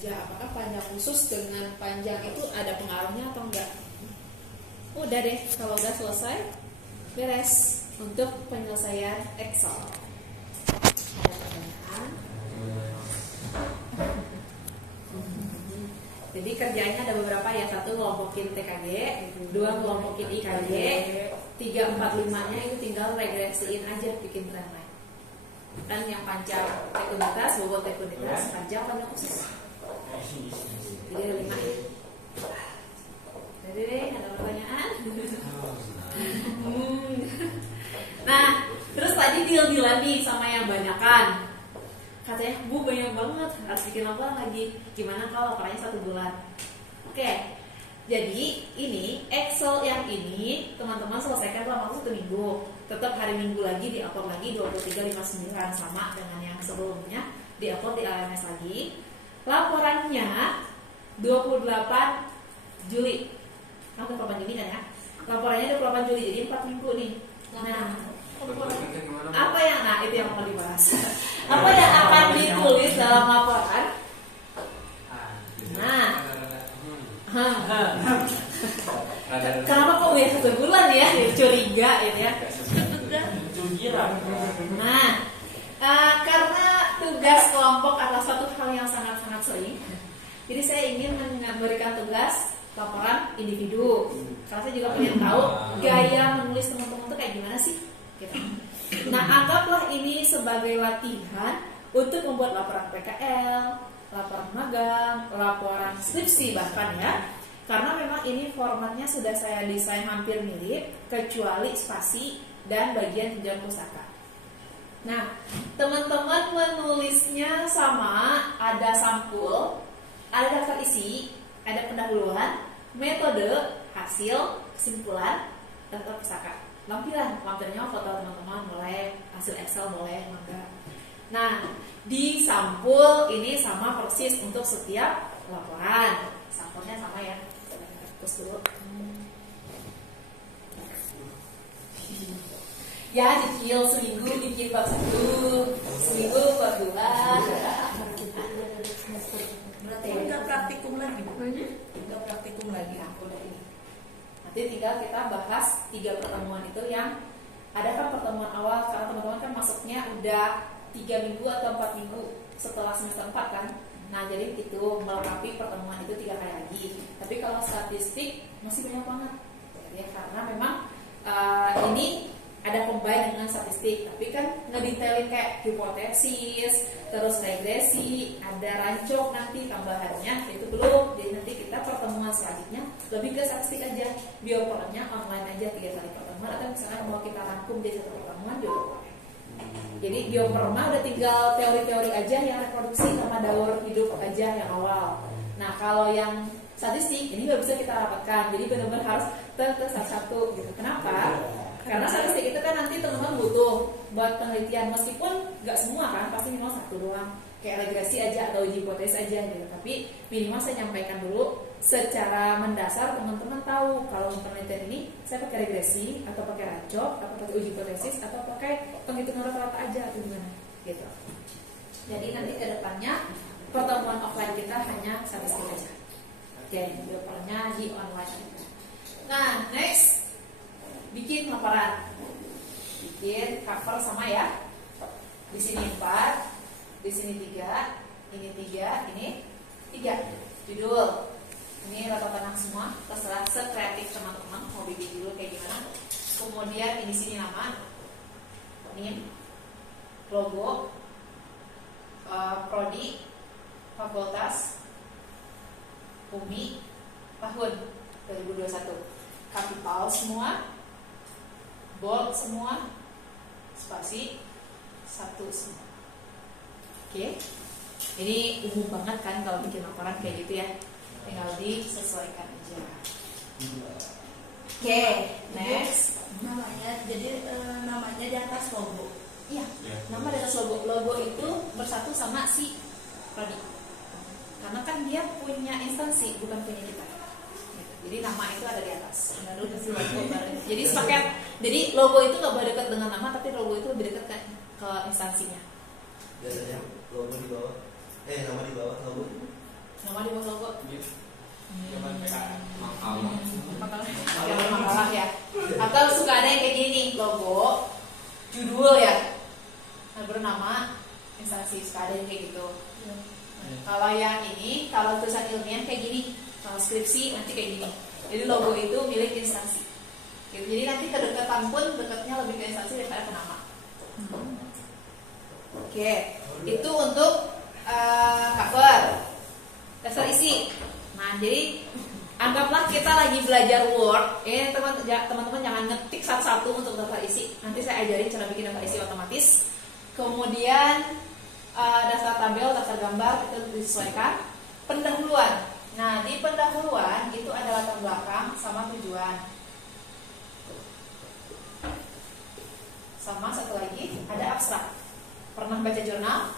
aja. Apakah panjang khusus dengan panjang itu ada pengaruhnya atau enggak? Udah deh, kalau udah selesai, beres untuk penyelesaian Excel. Ada pertanyaan? Jadi kerjanya ada beberapa ya, satu kelompokin TKG, dua kelompokin IKG, 3, 4, 5-nya itu tinggal regresiin aja, bikin trendline. Kan yang panjang tekunitas, bobot tekunitas, panjang khusus. Jadi ada 5 ya. Jadi deh, ada pertanyaan? Nah, terus tadi deal-dealan nih sama yang banyakan. Katanya, Bu banyak banget, harus bikin apa lagi? Gimana kalau laporannya 1 bulan? Oke, jadi ini Excel yang ini teman-teman selesaikan dalam waktu 1 minggu. Tetap hari Minggu lagi di-upload lagi 23.59 sama dengan yang sebelumnya, di-upload di LMS lagi. Laporannya 28 Juli. Kamu 28 Juli kan ya? Laporannya 28 Juli, jadi 4 minggu nih. Nah, apa yang itu yang mau dibahas. Apa yang akan ditulis dalam laporan? Nah, kenapa kok ya 1 bulan ya? Curiga gitu ya. Nah, karena tugas kelompok adalah suatu hal yang sangat-sangat sering, jadi saya ingin memberikan tugas laporan individu. Karena saya juga pengen tahu gaya menulis teman-teman tuh kayak gimana sih. Gitu. Nah, anggaplah ini sebagai latihan untuk membuat laporan PKL, laporan magang, laporan skripsi bahkan ya. Karena memang ini formatnya sudah saya desain hampir mirip, kecuali spasi dan bagian tunjangan pusaka. Nah, teman-teman menulisnya sama, ada sampul, ada daftar isi, ada pendahuluan, metode, hasil, kesimpulan, daftar pusaka. Lampirannya foto teman-teman boleh, hasil Excel boleh, maka. Nah, di sampul ini sama persis untuk setiap laporan. Sampulnya sama ya. Hapus dulu. Ya, dicil seminggu bikin bab 1, seminggu bab 2. Berarti enggak praktikum lagi. Enggak praktikum lagi. Udah ini. Nanti tinggal kita bahas 3 pertemuan itu yang ada kan pertemuan awal, karena teman-teman kan masuknya udah 3 minggu atau 4 minggu setelah semester 4 kan. Nah, jadi itu melengkapi pertemuan itu 3 kali lagi. Tapi kalau statistik masih banyak banget ya, karena memang ini ada combine dengan statistik, tapi kan ngedetailin kayak hipotesis, terus regresi, ada rancok nanti tambahannya itu belum. Jadi nanti kita pertemuan selanjutnya lebih ke statistik aja, biopernya online aja 3 kali pertemuan, atau misalnya mau kita rangkum di 1 pertemuan juga boleh. Jadi bioperma udah tinggal teori-teori aja yang reproduksi sama daur hidup aja yang awal. Nah, kalau yang statistik ini nggak bisa kita rapatkan, jadi benar-benar harus satu-satu gitu. Kenapa? Karena statistik itu kan nanti teman-teman butuh buat penelitian, meskipun nggak semua kan, pasti minimal 1 doang, kayak regresi aja atau uji hipotesis aja gitu. Tapi minimal saya nyampaikan dulu secara mendasar, teman-teman tahu kalau penelitian ini saya pakai regresi atau pakai rancok atau pakai uji hipotesis atau pakai penghitungan rata-rata aja atau gimana gitu. Jadi nanti ke depannya pertemuan offline kita hanya statistik aja. Oke, jawabannya di online. Nah, next bikin laporan, bikin cover sama ya. Di sini 4, di sini 3, ini 3, ini 3. Judul, ini rata tanah semua, terserah sekreatif teman-teman mau bikin dulu kayak gimana. Kemudian ini sini nama, ini logo, prodi, fakultas, UMI, tahun 2021, kapital semua, bold semua, spasi 1 semua. Oke, ini umum banget kan kalau bikin laporan kayak gitu ya, tinggal disesuaikan aja. Oke, next. Namanya, jadi namanya di atas logo. Iya, nama di atas logo. Logo itu bersatu sama si prodi, karena kan dia punya instansi, bukan punya kita. Jadi nama itu ada di atas, baru kasih logo baru. Jadi sepaket. Jadi logo itu nggak boleh dekat dengan nama, tapi logo itu lebih dekat ke instansinya. Biasanya logo di bawah, nama di bawah logo. makalah ya. Atau suka ada yang kayak gini, logo, judul ya, bernama instansi, suka ada yang kayak gitu. Kalau yang ini, kalau tulisan ilmiah kayak gini, kalau skripsi nanti kayak gini. Jadi logo itu milik instansi. Gitu. Jadi nanti kedekatan pun dekatnya lebih ke instansi daripada ke nama. Oke, itu untuk cover, daftar isi. Nah, jadi anggaplah kita lagi belajar Word. Teman-teman jangan ngetik satu-satu untuk daftar isi. Nanti saya ajarin cara bikin daftar isi otomatis. Kemudian daftar tabel, daftar gambar itu disesuaikan. Pendahuluan. Nah, di pendahuluan itu ada latar belakang sama tujuan. Sama satu lagi ada abstrak. Pernah baca jurnal?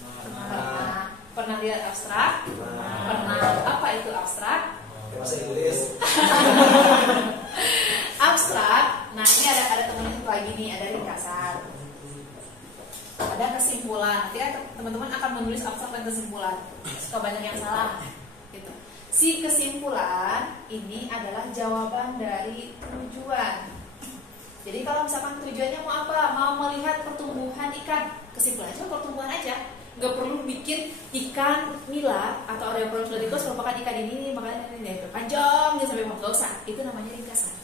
Pernah. Pernah lihat abstrak? Pernah. Apa itu abstrak? Bahasa Inggris. Abstrak. Nah, ini ada teman-teman satu lagi nih, ada ringkasan. Ada kesimpulan. Nanti teman-teman akan menulis abstrak dan kesimpulan. Suka banyak yang salah. Gitu. Si kesimpulan ini adalah jawaban dari tujuan. Jadi kalau misalkan tujuannya mau apa? Mau melihat pertumbuhan ikan, kesimpulannya cuma pertumbuhan aja. Nggak perlu bikin ikan nila atau Oreoprochloticus merupakan ikan ini, makanya ini panjang dia sampai mau, nggak usah. Itu namanya ringkasan.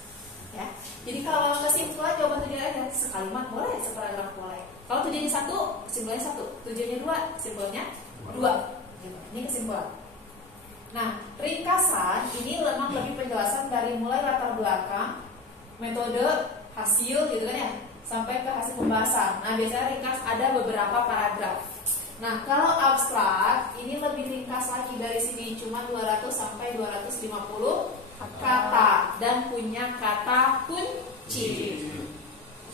Ya. Jadi kalau kesimpulan jawaban tujuan aja, sekalimat boleh, separagraf boleh. Kalau tujuannya satu, kesimpulannya satu. Tujuannya dua, kesimpulannya dua. Gitu. Ini kesimpulan. Nah, ringkasan ini memang lebih penjelasan dari mulai latar belakang, metode, hasil gitu kan ya, sampai ke hasil pembahasan. Nah, biasanya ringkas ada beberapa paragraf. Nah, kalau abstrak ini lebih ringkas lagi dari sini, cuma 200 sampai 250 kata dan punya kata kunci.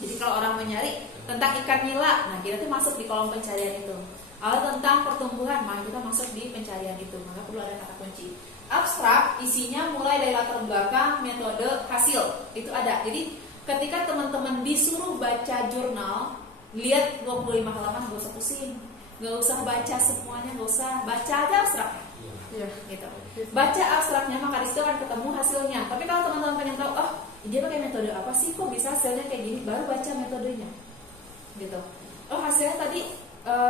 Jadi kalau orang mencari tentang ikan nila, nah kita tuh masuk di kolom pencarian itu. Kalau tentang pertumbuhan, nah kita masuk di pencarian itu, maka perlu ada kata kunci. Abstrak isinya mulai dari latar belakang, metode, hasil, itu ada. Jadi ketika teman-teman disuruh baca jurnal, lihat 25 halaman, gak usah pusing, gak usah baca semuanya, gak usah baca aja abstraknya. Ya, gitu. Baca abstraknya, maka disitu akan ketemu hasilnya. Tapi kalau teman-teman pengen tahu, oh dia pakai metode apa sih, kok bisa hasilnya kayak gini, baru baca metodenya. Gitu. Oh hasilnya tadi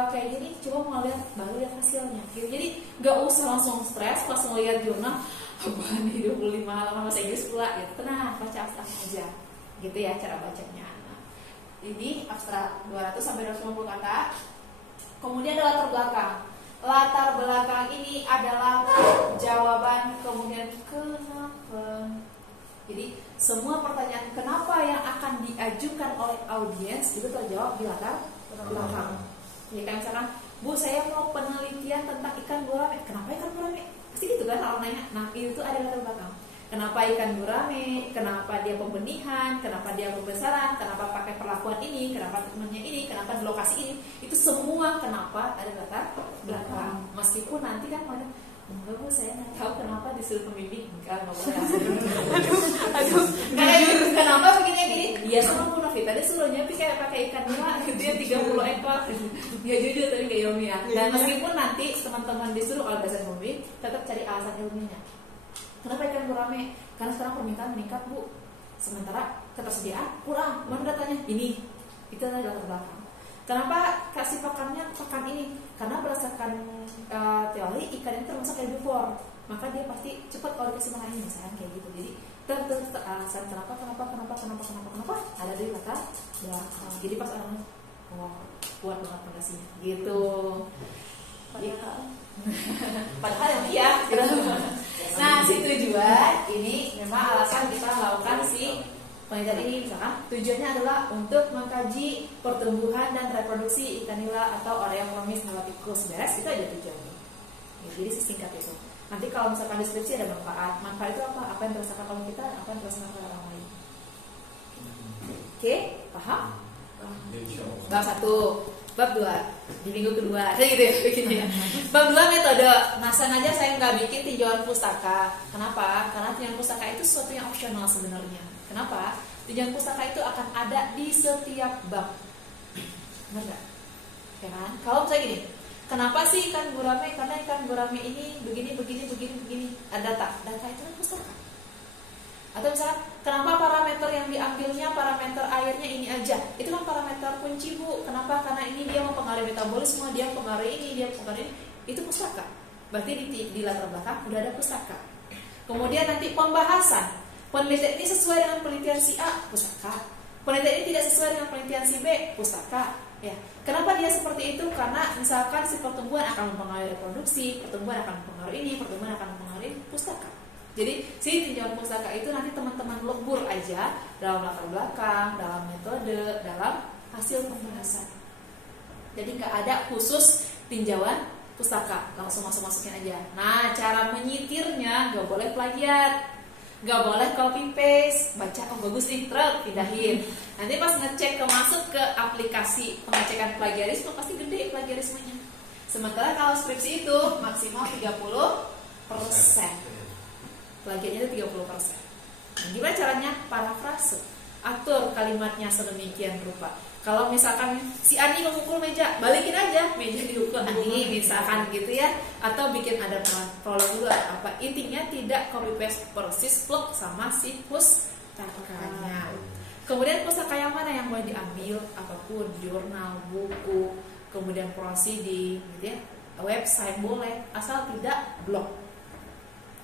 kayak gini, coba mau lihat, baru lihat hasilnya. Gitu. Jadi gak usah langsung stres pas mau lihat jurnal, apaan nih 25 halaman bahasa Inggris pula. Gitu. Tenang, baca abstraknya aja. Gitu ya cara bacanya. Nah, ini abstrak 200 sampai 250 kata. Kemudian ada latar belakang. Latar belakang ini adalah jawaban, kemudian kenapa. Jadi semua pertanyaan kenapa yang akan diajukan oleh audiens itu terjawab di latar belakang. Jadi kayak misalkan, Bu saya mau penelitian tentang ikan gurame. Kenapa ikan gurame? Pasti gitu kan orang nanya. Nah itu ada latar belakang. Kenapa ikan gurame, kenapa dia pembenihan, kenapa dia pembesaran, kenapa pakai perlakuan ini, kenapa temennya ini, kenapa di lokasi ini. Itu semua kenapa ada latar belakang. Meskipun nanti kan pada enggak Bu, saya nggak tahu kenapa disuruh pembimbing. Enggak boleh. Aduh. Kenapa begini? Dia sama Bu Novita dia suruhnya pakai ikan nila gitu ya 30 ekor. Dia jujur tapi kayak ilmiah. Dan meskipun nanti teman-teman disuruh oleh dosen pembimbing, tetap cari alasan ilmiahnya. Kenapa ikan gurame? Karena sekarang permintaan meningkat Bu. Sementara ketersediaan kurang. Mana datanya? Ini. Itu adalah latar belakang. Kenapa kasih pakannya pakan ini? Karena berdasarkan teori ikan ini termasuk herbivore. Maka dia pasti cepat kalau dikasih makan ini, misalnya kayak gitu. Jadi alasan kenapa ada di latar belakang. Jadi pas orang kuat banget fondasinya. Gitu. Padahal yang iya. Nah, si tujuan ini memang alasan kita melakukan si penelitian ini, misalkan tujuannya adalah untuk mengkaji pertumbuhan dan reproduksi ikan nila atau Oreochromis niloticus. Beres, itu aja tujuannya. Ya, jadi singkat itu. Nanti kalau misalkan deskripsi ada manfaat. Manfaat itu apa? Apa yang dirasakan oleh kita, apa yang dirasakan oleh orang lain. Oke, paham? Bab 1. Bab 2 di minggu kedua, kayak gitu ya bikinnya. Bab 2 metode. Nah sengaja saya nggak bikin tinjauan pustaka. Kenapa? Karena tinjauan pustaka itu sesuatu yang opsional sebenarnya. Kenapa? Tinjauan pustaka itu akan ada di setiap bab. Benar nggak? Ya kan? Kalau misalnya gini, Kenapa sih ikan gurame? Karena ikan gurame ini begini. Ada data itu kan pustaka. Atau misalkan kenapa parameter yang diambilnya, parameter airnya ini aja, itu kan parameter kunci Bu. Kenapa? Karena ini dia mempengaruhi metabolisme, dia mempengaruhi ini, dia mempengaruhi ini. Itu pustaka. Berarti di latar belakang udah ada pustaka. Kemudian nanti pembahasan, penelitian ini sesuai dengan penelitian si A, pustaka. Penelitian ini tidak sesuai dengan penelitian si B, pustaka. Ya, kenapa dia seperti itu? Karena misalkan si pertumbuhan akan mempengaruhi reproduksi, pertumbuhan akan mempengaruhi ini, pertumbuhan akan mempengaruhi pustaka. Jadi si tinjauan pustaka itu nanti teman-teman lebur aja dalam latar belakang, dalam metode, dalam hasil pembahasan. Jadi nggak ada khusus tinjauan pustaka, langsung masukin aja. Nah, cara menyitirnya nggak boleh plagiat, nggak boleh copy paste, baca oh bagus nih, pindahin. Nanti pas ngecek masuk ke aplikasi pengecekan plagiarisme pasti gede plagiarismenya. Sementara kalau skripsi itu maksimal 30%. Plagiatnya itu 30%. Nah, gimana caranya? Parafrase. Atur kalimatnya sedemikian rupa. Kalau misalkan si Ani memukul meja, balikin aja meja dipukul Ani, misalkan gitu ya. Atau bikin ada prolog dulu apa. Intinya tidak copy paste persis plug sama si pustakanya. Kemudian pustaka yang mana yang boleh diambil? Apapun, jurnal, buku, kemudian proceeding, gitu ya. Website boleh, asal tidak blog.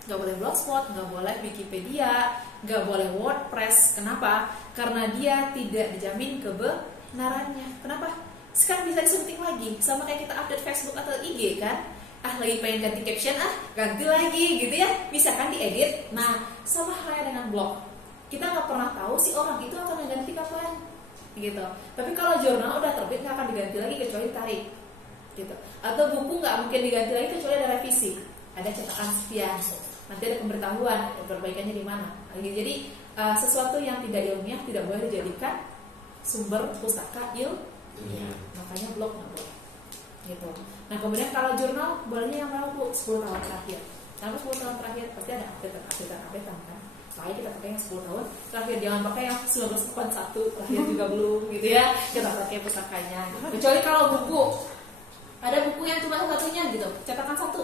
Nggak boleh blogspot, nggak boleh Wikipedia, nggak boleh WordPress. Kenapa? Karena dia tidak dijamin kebenarannya. Kenapa? Sekarang bisa disunting lagi, sama kayak kita update Facebook atau IG kan. Lagi pengen ganti caption, ganti lagi gitu ya. Bisa kan diedit. Nah, sama halnya dengan blog. Kita nggak pernah tahu si orang itu akan ganti kapan, gitu. Tapi kalau jurnal udah terbit nggak akan diganti lagi kecuali ditarik, gitu. Atau buku nggak mungkin diganti lagi kecuali ada revisi, ada cetakan sekian. Nanti ada pemberitahuan perbaikannya di mana. Jadi sesuatu yang tidak ilmiah tidak boleh dijadikan sumber pustaka ilmiah. Makanya blog nggak boleh. Gitu. Nah kemudian kalau jurnal bolehnya yang berapa Bu? 10 tahun terakhir. Karena 10 tahun terakhir pasti ada update-an kan. Makanya kita pakai yang 10 tahun terakhir. Jangan pakai yang 1981 terakhir juga belum gitu ya. Kita pakai pustakanya. Kecuali kalau buku. Ada buku yang cuma satunya gitu, cetakan satu,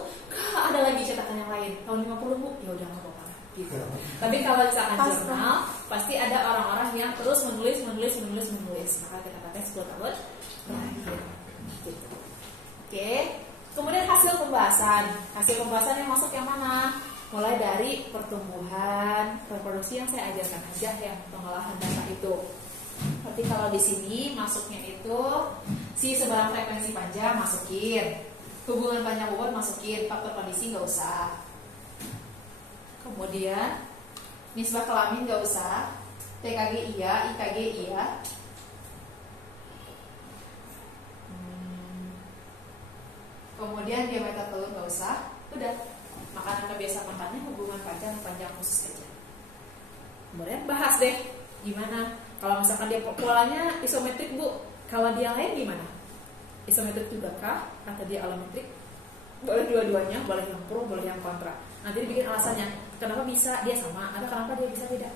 ada lagi cetakan yang lain tahun 50 Bu, ya udah nggak apa-apa gitu. Tapi kalau misalkan jurnal, pasti ada orang-orang yang terus menulis, maka kita pakai 10 tahun terakhir. Gitu. Oke, kemudian hasil pembahasan yang masuk yang mana? Mulai dari pertumbuhan, reproduksi yang saya ajarkan aja yang pengolahan data itu. Berarti kalau di sini masuknya itu si sebarang frekuensi panjang masukin, hubungan panjang bobot masukin, faktor kondisi nggak usah. Kemudian nisbah kelamin nggak usah, TKG iya, IKG iya. Kemudian diameter telur nggak usah, udah. Makanan kebiasaan makannya hubungan panjang khusus aja. Kemudian bahas deh gimana. Kalau misalkan dia polanya isometrik Bu, kalau dia lain gimana? Isometrik juga kah? Atau dia alometrik? Boleh dua-duanya, boleh yang pro, boleh yang kontra. Nanti dibikin alasannya, kenapa bisa dia sama, atau kenapa dia bisa beda?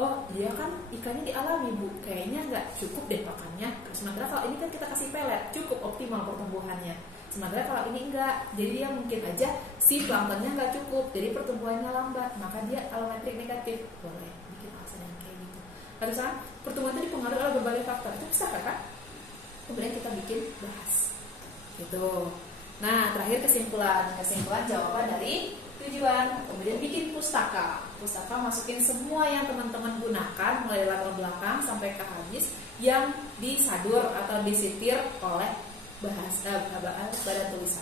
Oh, dia kan ikannya dialami Bu, kayaknya nggak cukup deh pakannya. Sementara kalau ini kan kita kasih pelet, cukup optimal pertumbuhannya. Sementara kalau ini enggak, jadi dia mungkin aja si planktonnya nggak cukup, jadi pertumbuhannya lambat, maka dia alometrik negatif. Boleh bikin alasan yang kayak gitu. Harus kan pertumbuhan itu dipengaruhi oleh berbagai faktor, itu bisa kan? Kemudian kita bikin bahas gitu. Nah terakhir kesimpulan jawaban dari tujuan. Kemudian bikin pustaka masukin semua yang teman-teman gunakan mulai dari latar belakang sampai ke habis yang disadur atau disitir oleh badan tulisan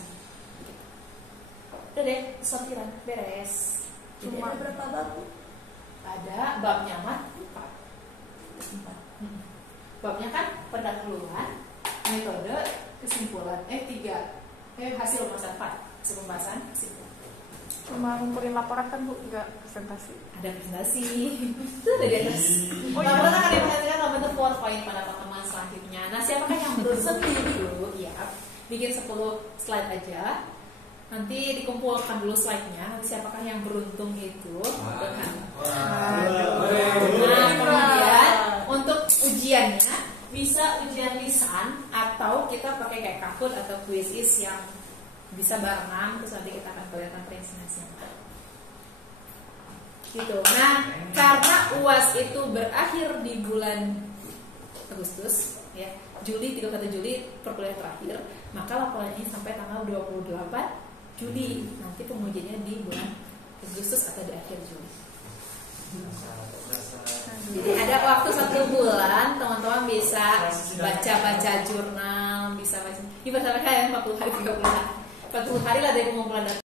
gitu. Udah deh, sortiran beres. Cuma ada berapa bab? Ada babnya mah 4. Babnya kan pendahuluan, metode, kesimpulan, 3. Hasil pembahasan 4. Hasil pembahasan, kesimpulan. Cuma ngumpulin laporan kan Bu, enggak presentasi. Ada presentasi. Itu ada di atas. Laporan akan dipresentasikan dalam bentuk PowerPoint pada pertemuan selanjutnya. Nah, siapakah yang beruntung dulu? Ya, bikin 10 slide aja. Nanti dikumpulkan dulu slide-nya. Nanti siapakah yang beruntung itu? Nah, kemudian untuk ujiannya bisa ujian lisan atau atau kita pakai kayak Kahoot atau Quizizz yang bisa barengan, terus nanti kita akan kelihatan presentasinya gitu. Nah, karena UAS itu berakhir di bulan Agustus ya, Juli, 31 Juli perkuliahan terakhir, maka laporan ini sampai tanggal 28 Juli. Nanti pengujiannya di bulan Agustus atau di akhir Juli. Jadi ada waktu 1 bulan, teman-teman bisa baca-baca jurnal, bisa baca, ini sampai kayak 40 hari, 30 hari, 40 hari lah dari pengumpulan data.